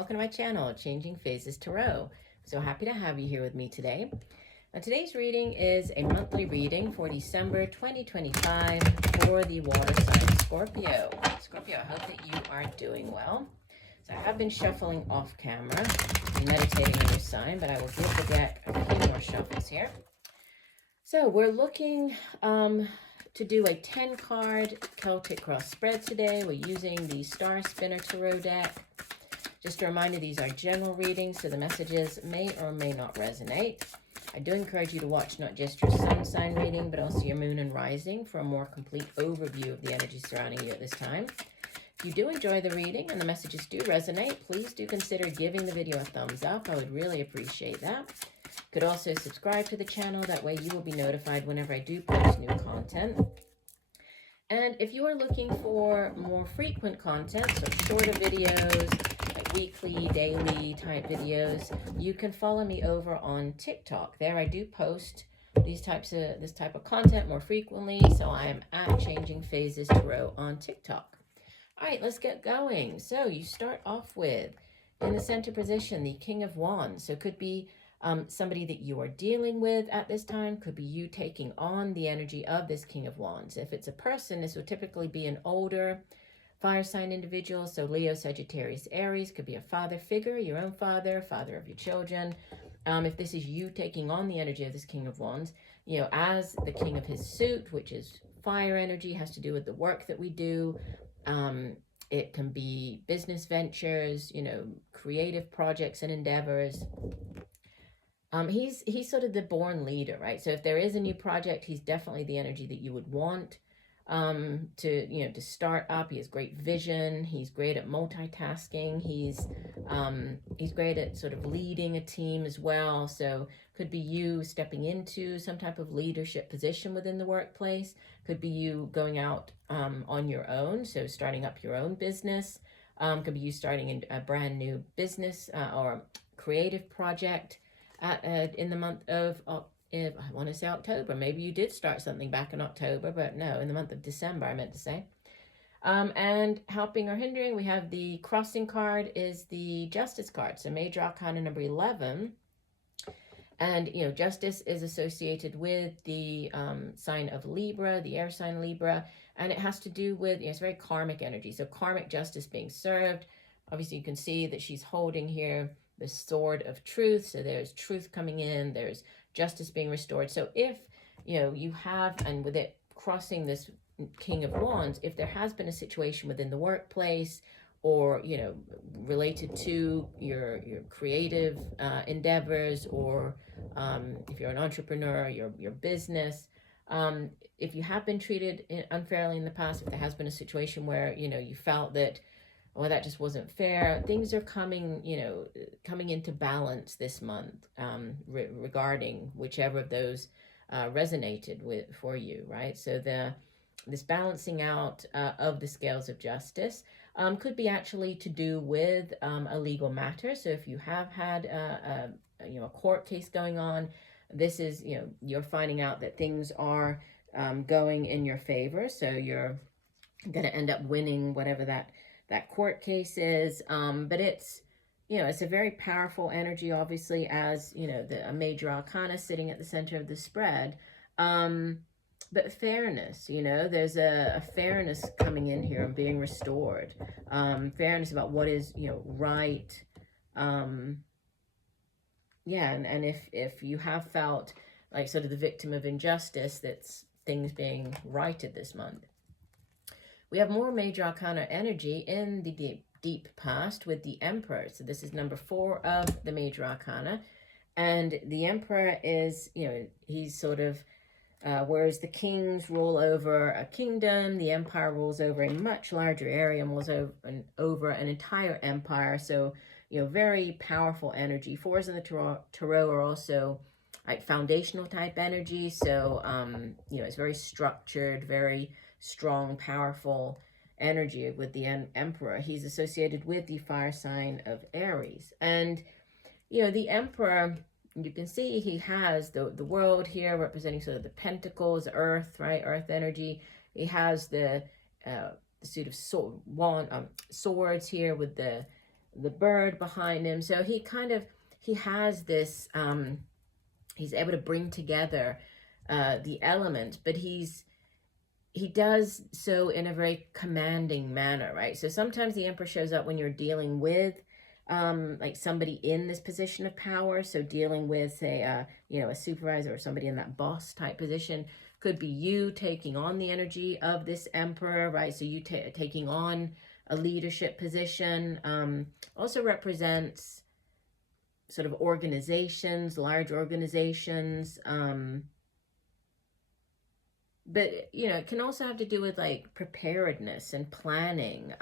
welcome to my channel, Changing Phases Tarot. So happy to have you here with me today. Now, today's reading is a monthly reading for December 2025 for the water sign Scorpio. Scorpio, I hope that you are doing well. So I have been shuffling off camera and meditating on your sign, but I will give the deck a few more shuffles here. So we're looking to do a 10-card Celtic cross spread today. We're using the Star Spinner Tarot deck. Just a reminder, these are general readings, so the messages may or may not resonate. I do encourage you to watch not just your sun sign reading, but also your moon and rising for a more complete overview of the energy surrounding you at this time. If you do enjoy the reading and the messages do resonate, please do consider giving the video a thumbs up. I would really appreciate that. You could also subscribe to the channel. That way you will be notified whenever I do post new content. And if you are looking for more frequent content, so shorter videos, like weekly, daily type videos, you can follow me over on TikTok. There I do post this type of content more frequently. So I am at Changing Phases Tarot on TikTok. All right, let's get going. So you start off with, in the center position, the King of Wands. So it could be somebody that you are dealing with at this time. Could be you taking on the energy of this King of Wands. If it's a person, this would typically be an older fire sign individual. So Leo, Sagittarius, Aries. Could be a father figure, your own father, father of your children. If this is you taking on the energy of this King of Wands, you know, as the king of his suit, which is fire energy, has to do with the work that we do. It can be business ventures, you know, creative projects and endeavors. He's sort of the born leader, right? So if there is a new project, he's definitely the energy that you would want to start up. He has great vision. He's great at multitasking. He's great at sort of leading a team as well. So could be you stepping into some type of leadership position within the workplace. Could be you going out on your own, so starting up your own business. Could be you starting a brand new business or creative project in the month of, I want to say October. Maybe you did start something back in October, but no, in the month of December, I meant to say. And helping or hindering, we have the crossing card is the Justice card. So Major Arcana number 11. And, you know, justice is associated with the sign of Libra, the air sign Libra. And it has to do with, you know, it's very karmic energy. So karmic justice being served. Obviously, you can see that she's holding here the sword of truth. So there's truth coming in. There's justice being restored. So if, you know, you have, and with it crossing this King of Wands, if there has been a situation within the workplace or, you know, related to your creative endeavors, or if you're an entrepreneur, your business, if you have been treated unfairly in the past, if there has been a situation where, you know, you felt that, well, that just wasn't fair, things are coming into balance this month regarding whichever of those resonated with for you, right? So this balancing out of the scales of justice could be actually to do with a legal matter. So if you have had a court case going on, this is, you know, you're finding out that things are going in your favor. So you're going to end up winning whatever that court case is. But it's, you know, it's a very powerful energy, obviously, as, you know, a Major Arcana sitting at the center of the spread. But fairness, you know, there's a fairness coming in here and being restored. Fairness about what is, you know, right. Yeah, and if you have felt like sort of the victim of injustice, that's things being righted this month. We have more Major Arcana energy in the deep past with the Emperor. So this is number 4 of the Major Arcana. And the Emperor is, you know, he's sort of, whereas the kings rule over a kingdom, the Empire rules over a much larger area and rules over an entire empire. So, you know, very powerful energy. 4s in the Tarot are also like foundational type energy. So, you know, it's very structured, very strong, powerful energy with the Emperor. He's associated with the fire sign of Aries. And, you know, the Emperor, you can see he has the world here representing sort of the pentacles, earth, right? Earth energy. He has the suit of swords here with the the bird behind him. So he has this, he's able to bring together the elements, but he does so in a very commanding manner, right? So sometimes the Emperor shows up when you're dealing with like somebody in this position of power. So dealing with, say, a supervisor or somebody in that boss type position. Could be you taking on the energy of this Emperor, right? So you taking on a leadership position. Also represents sort of organizations, large organizations. But it can also have to do with like preparedness and planning.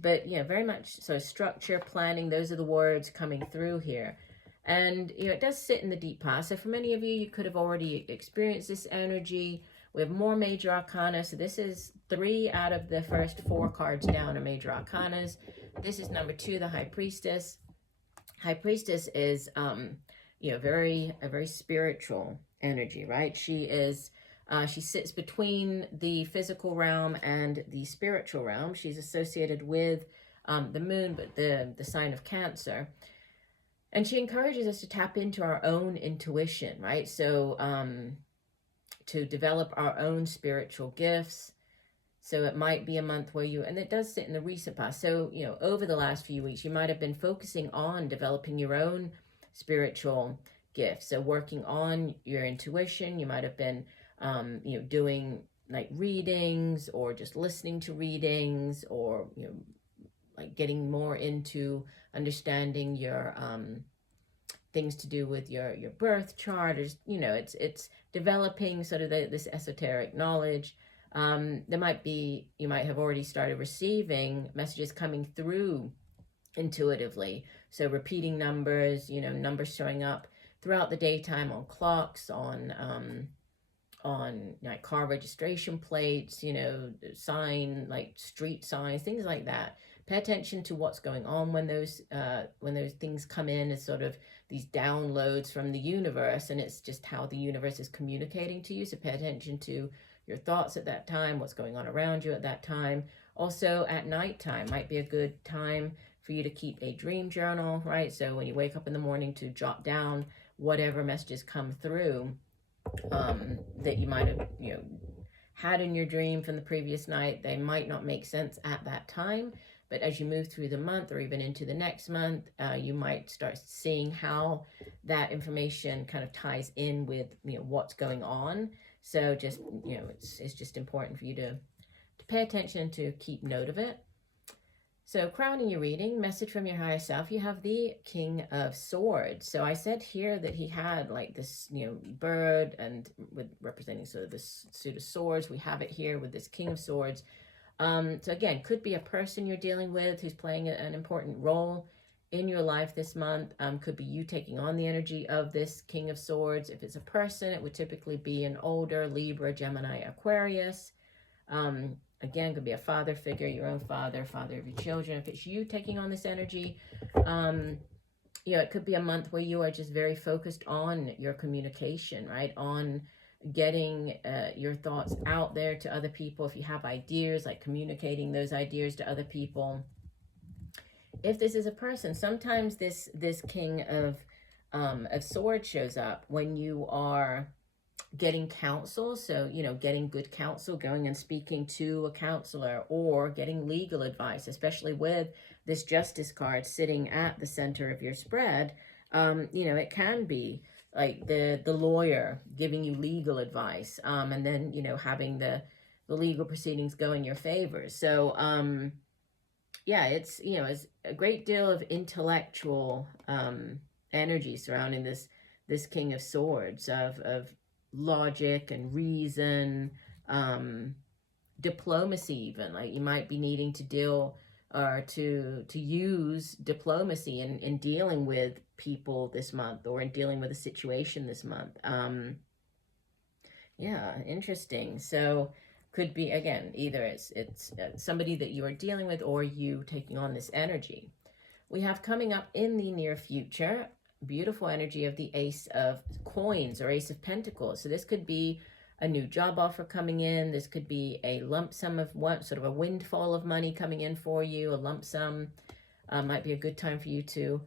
But very much so, structure, planning, those are the words coming through here. And it does sit in the deep past. So for many of you, you could have already experienced this energy. We have more major arcana. So this is 3 out of the first 4 cards down are major arcanas. This is number 2, the High Priestess. High Priestess is a very spiritual energy, right? She sits between the physical realm and the spiritual realm. She's associated with the moon, but the sign of Cancer. And she encourages us to tap into our own intuition, right? So to develop our own spiritual gifts. So it might be a month where and it does sit in the recent past. So, over the last few weeks, you might have been focusing on developing your own spiritual gifts. So working on your intuition. You might have been doing like readings, or just listening to readings, or like getting more into understanding your things to do with your birth chart. Or it's developing sort of this esoteric knowledge. You might have already started receiving messages coming through intuitively. So repeating numbers, numbers showing up throughout the daytime on clocks, on like car registration plates, sign, like street signs, things like that. Pay attention to what's going on when those things come in as sort of these downloads from the universe, and it's just how the universe is communicating to you. So pay attention to your thoughts at that time, what's going on around you at that time. Also at nighttime might be a good time for you to keep a dream journal, right? So when you wake up in the morning, to jot down whatever messages come through that you might have had in your dream from the previous night. They might not make sense at that time, but as you move through the month or even into the next month, you might start seeing how that information kind of ties in with what's going on. So just it's just important for you to pay attention, to keep note of it. So crowning your reading, message from your higher self, you have the King of Swords. So I said here that he had like this, bird, and with representing sort of this suit of swords. We have it here with this King of Swords. So again, could be a person you're dealing with who's playing an important role in your life this month. Could be you taking on the energy of this King of Swords. If it's a person, it would typically be an older Libra, Gemini, Aquarius. Again, could be a father figure, your own father of your children. If it's you taking on this energy, it could be a month where you are just very focused on your communication, right? On getting your thoughts out there to other people. If you have ideas, like communicating those ideas to other people. If this is a person, sometimes this King of Swords shows up when you are getting counsel. So getting good counsel, going and speaking to a counselor, or getting legal advice, especially with this Justice card sitting at the center of your spread. It can be like the lawyer giving you legal advice, and then having the legal proceedings go in your favor. So it's it's a great deal of intellectual energy surrounding this King of Swords, of logic and reason, diplomacy even. Like you might be needing to deal or to use diplomacy in dealing with people this month, or in dealing with a situation this month. Interesting. So could be, again, either it's somebody that you are dealing with, or you taking on this energy. We have coming up in the near future, beautiful energy of the Ace of Coins, or Ace of Pentacles. So this could be a new job offer coming in. This could be a lump sum of sort of a windfall of money coming in for you, a lump sum. Might be a good time for you to,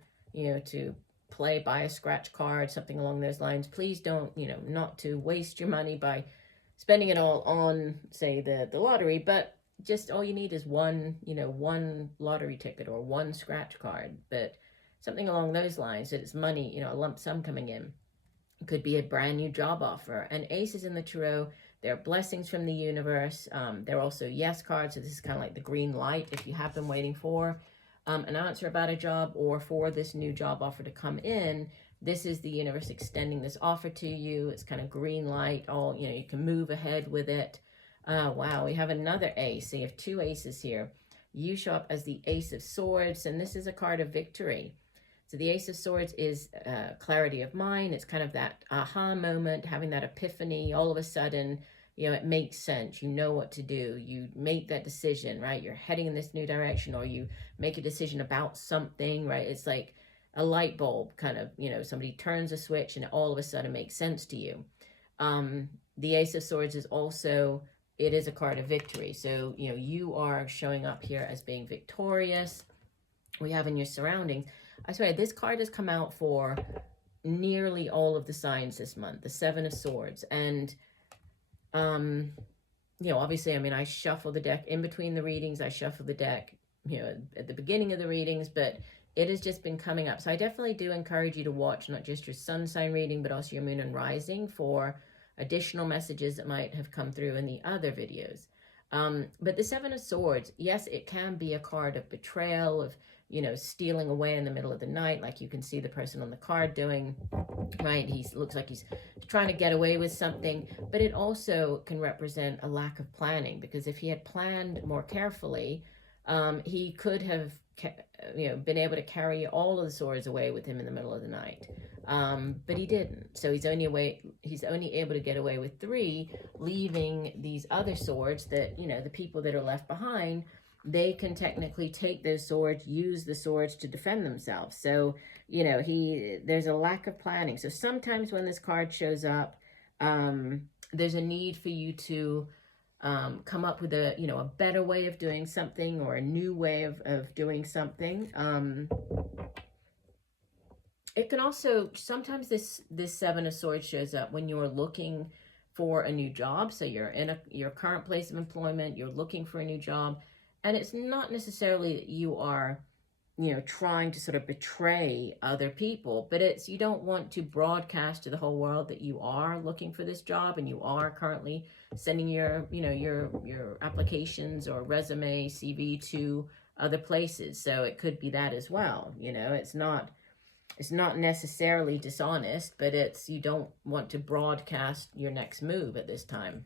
to buy a scratch card, something along those lines. Please don't, not to waste your money by spending it all on, say, the lottery, but just all you need is one, one lottery ticket or one scratch card, but something along those lines, that it's money, a lump sum coming in. It could be a brand new job offer. And aces in the tarot, they're blessings from the universe. They're also yes cards, so this is kind of like the green light if you have been waiting for an answer about a job or for this new job offer to come in. This is the universe extending this offer to you. It's kind of green light, all, you can move ahead with it. Wow, we have another ace. So you have two aces here. You show up as the Ace of Swords, and this is a card of victory. So the Ace of Swords is clarity of mind. It's kind of that aha moment, having that epiphany. All of a sudden, it makes sense. You know what to do. You make that decision, right? You're heading in this new direction, or you make a decision about something, right? It's like a light bulb kind of, somebody turns a switch and it all of a sudden makes sense to you. The Ace of Swords is also, it is a card of victory. So, you are showing up here as being victorious. We have in your surroundings, I swear, this card has come out for nearly all of the signs this month, the Seven of Swords. And, obviously, I shuffle the deck in between the readings. I shuffle the deck, at the beginning of the readings, but it has just been coming up. So I definitely do encourage you to watch not just your sun sign reading, but also your moon and rising for additional messages that might have come through in the other videos. But the Seven of Swords, yes, it can be a card of betrayal, of, stealing away in the middle of the night, like you can see the person on the card doing, right? He looks like he's trying to get away with something, but it also can represent a lack of planning, because if he had planned more carefully, he could have, been able to carry all of the swords away with him in the middle of the night. But he didn't. So he's only able to get away with 3, leaving these other swords that, the people that are left behind, they can technically take those swords, use the swords to defend themselves. So, there's a lack of planning. So sometimes when this card shows up, there's a need for you to come up with a better way of doing something, or a new way of doing something. It can also, sometimes this Seven of Swords shows up when you're looking for a new job. So you're in your current place of employment, you're looking for a new job, and it's not necessarily that you are, trying to sort of betray other people, but it's, you don't want to broadcast to the whole world that you are looking for this job and you are currently sending your, your applications or resume, CV to other places. So it could be that as well. It's not necessarily dishonest, but it's, you don't want to broadcast your next move at this time.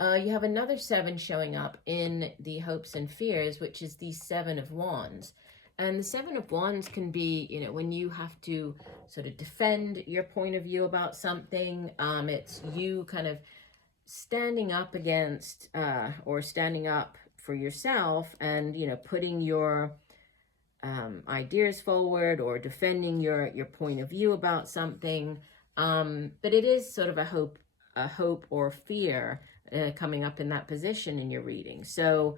You have another 7 showing up in the hopes and fears, which is the 7 of Wands. And the 7 of Wands can be, when you have to sort of defend your point of view about something. It's you kind of standing up against, or standing up for yourself and, putting your ideas forward, or defending your point of view about something. But it is sort of a hope or fear coming up in that position in your reading. So,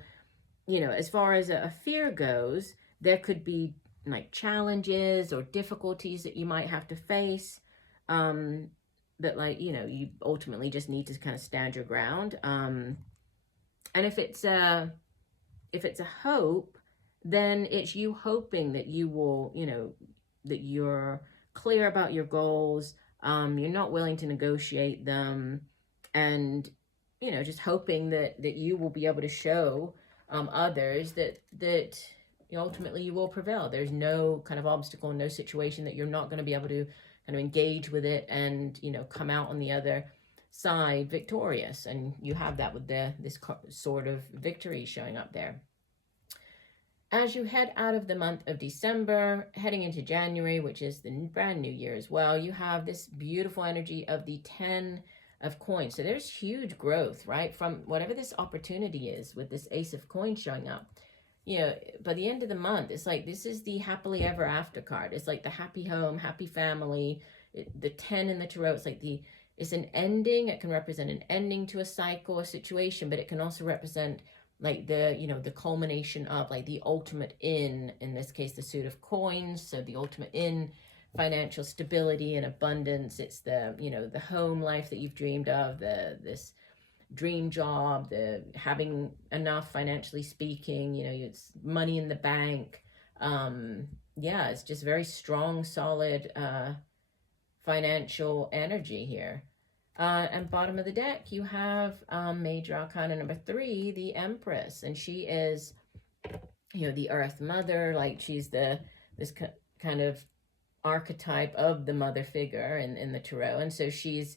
as far as a fear goes, there could be like challenges or difficulties that you might have to face. But like, you ultimately just need to kind of stand your ground. And if it's a hope, then it's you hoping that you will, that you're clear about your goals. You're not willing to negotiate them, and, just hoping that you will be able to show others that ultimately you will prevail. There's no kind of obstacle, no situation that you're not going to be able to kind of engage with it and, come out on the other side victorious. And you have that with this sort of victory showing up there. As you head out of the month of December, heading into January, which is the brand new year as well, you have this beautiful energy of the 10 of coins. So there's huge growth, right? From whatever this opportunity is with this Ace of Coins showing up. By the end of the month, it's like, this is the happily ever after card. It's like the happy home, happy family. The 10 in the tarot, it's like it's an ending. It can represent an ending to a cycle, a situation, but it can also represent like the, you know, the culmination of like the ultimate in this case the suit of coins, so the ultimate in financial stability and abundance. It's the, you know, the home life that you've dreamed of, the this dream job, the having enough financially speaking, you know, it's money in the bank. Yeah, it's just very strong, solid financial energy here. And bottom of the deck, you have Major Arcana number 3, the Empress, and she is, you know, the Earth Mother. Like she's the this kind of archetype of the mother figure in the tarot, and so she's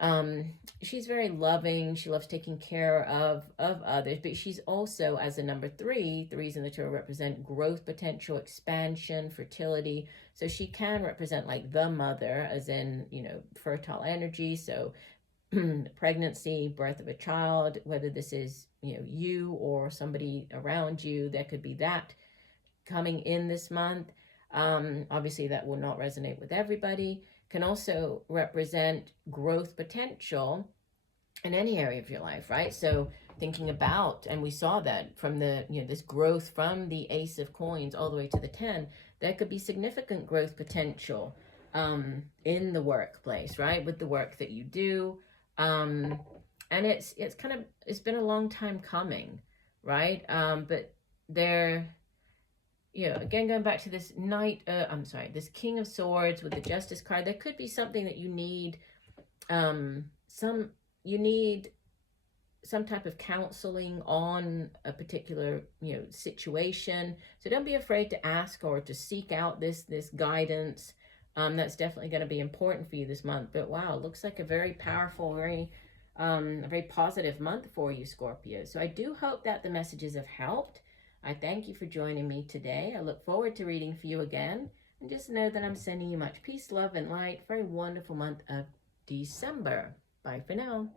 very loving. She loves taking care of others, but she's also, as a number 3, threes in the tarot represent growth potential, expansion, fertility. So she can represent like the mother, as in, you know, fertile energy. So pregnancy, birth of a child, whether this is, you know, you or somebody around you, there could be that coming in this month. Obviously that will not resonate with everybody. Can also represent growth potential in any area of your life, right? So thinking about, and we saw that from the, you know, this growth from the Ace of Coins all the way to the 10, there could be significant growth potential in the workplace, right? With the work that you do. And it's kind of, it's been a long time coming, right? But there, you know, again, going back to this this King of Swords with the Justice card, there could be something that you need, you need some type of counseling on a particular, you know, situation. So don't be afraid to ask or to seek out this guidance. That's definitely going to be important for you this month. But wow, it looks like a very powerful, a very positive month for you, Scorpio. So I do hope that the messages have helped. I thank you for joining me today. I look forward to reading for you again. And just know that I'm sending you much peace, love, and light for a wonderful month of December. Bye for now.